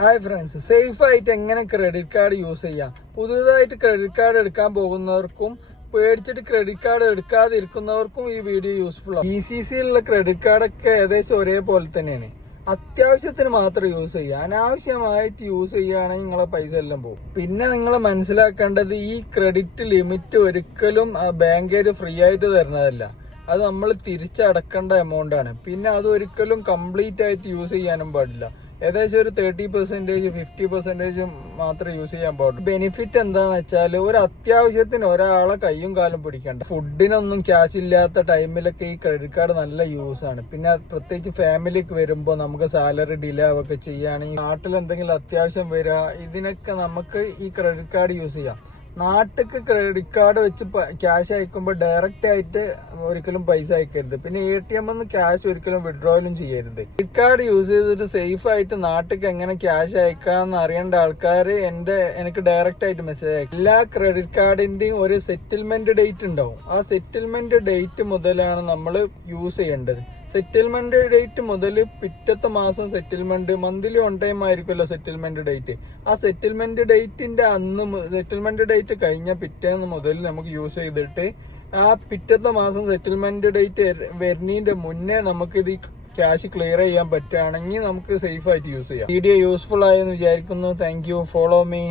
Hi friends, safe ആയിട്ട് എങ്ങനെ credit card use ചെയ്യാം. പുതുതായിട്ട് ക്രെഡിറ്റ് കാർഡ് എടുക്കാൻ പോകുന്നവർക്കും പേടിച്ചിട്ട് ക്രെഡിറ്റ് കാർഡ് എടുക്കാതിരിക്കുന്നവർക്കും ഈ വീഡിയോ യൂസ്ഫുൾ ആണ്. BCCയിലുള്ള ക്രെഡിറ്റ് കാർഡൊക്കെ ഏകദേശം ഒരേപോലെ തന്നെയാണ്. അത്യാവശ്യത്തിന് മാത്രം യൂസ് ചെയ്യുക. അനാവശ്യമായിട്ട് യൂസ് ചെയ്യുകയാണെങ്കിൽ നിങ്ങളെ പൈസ എല്ലാം പോകും. പിന്നെ നിങ്ങൾ മനസ്സിലാക്കേണ്ടത്, ഈ ക്രെഡിറ്റ് ലിമിറ്റ് ഒരിക്കലും ബാങ്കുകാർ ഫ്രീ ആയിട്ട് തരുന്നതല്ല. അത് നമ്മൾ തിരിച്ചടക്കേണ്ട എമൗണ്ട് ആണ്. പിന്നെ അത് ഒരിക്കലും കംപ്ലീറ്റ് ആയിട്ട് യൂസ് ചെയ്യാനും പാടില്ല. ഏകദേശം ഒരു 30%, 50% മാത്രമേ യൂസ് ചെയ്യാൻ പാടുള്ളൂ. ബെനിഫിറ്റ് എന്താന്ന് വെച്ചാൽ, ഒരു അത്യാവശ്യത്തിന് ഒരാളെ കയ്യും കാലും പിടിക്കണ്ട. ഫുഡിനൊന്നും ക്യാഷ് ഇല്ലാത്ത ടൈമിലൊക്കെ ഈ ക്രെഡിറ്റ് കാർഡ് നല്ല യൂസ് ആണ്. പിന്നെ പ്രത്യേകിച്ച് ഫാമിലിക്ക് വരുമ്പോൾ നമുക്ക് സാലറി ഡിലേ ആവൊക്കെ ചെയ്യുകയാണെങ്കിൽ, നാട്ടിൽ എന്തെങ്കിലും അത്യാവശ്യം വരിക, ഇതിനൊക്കെ നമുക്ക് ഈ ക്രെഡിറ്റ് കാർഡ് യൂസ് ചെയ്യാം. നാട്ടിക്ക് ക്രെഡിറ്റ് കാർഡ് വെച്ച് ക്യാഷ് അയക്കുമ്പോൾ ഡയറക്റ്റ് ആയിട്ട് ഒരിക്കലും പൈസ അയക്കരുത്. പിന്നെ ATM ഒന്നും ക്യാഷ് ഒരിക്കലും വിഡ്രോയിലും ചെയ്യരുത്. ക്രെഡിറ്റ് കാർഡ് യൂസ് ചെയ്തിട്ട് സേഫ് ആയിട്ട് നാട്ടിക്ക് എങ്ങനെ ക്യാഷ് അയക്കാന്ന് അറിയേണ്ട ആൾക്കാർ എനിക്ക് ഡയറക്റ്റ് ആയിട്ട് മെസ്സേജ് അയക്കും. എല്ലാ ക്രെഡിറ്റ് കാർഡിന്റെയും ഒരു സെറ്റിൽമെന്റ് ഡേറ്റ് ഉണ്ടാവും. ആ സെറ്റിൽമെന്റ് ഡേറ്റ് മുതലാണ് നമ്മൾ യൂസ് ചെയ്യേണ്ടത്. സെറ്റിൽമെന്റ് ഡേറ്റ് മുതൽ പിറ്റത്തെ മാസം സെറ്റിൽമെന്റ്, മന്ത്ലി ഓൺ ടൈം ആയിരിക്കുമല്ലോ സെറ്റിൽമെന്റ് ഡേറ്റ്. ആ സെറ്റിൽമെന്റ് ഡേറ്റിന്റെ സെറ്റിൽമെന്റ് ഡേറ്റ് കഴിഞ്ഞ പിറ്റേന്ന് മുതൽ നമുക്ക് യൂസ് ചെയ്തിട്ട്, ആ പിറ്റത്തെ മാസം സെറ്റിൽമെന്റ് ഡേറ്റ് വരുന്നതിന്റെ മുന്നേ നമുക്ക് ഇത് ക്യാഷ് ക്ലിയർ ചെയ്യാൻ പറ്റുകയാണെങ്കിൽ നമുക്ക് സേഫ് ആയിട്ട് യൂസ് ചെയ്യാം. വീഡിയോ യൂസ്ഫുൾ ആയെന്ന് വിചാരിക്കുന്നു. Thank you. Follow me.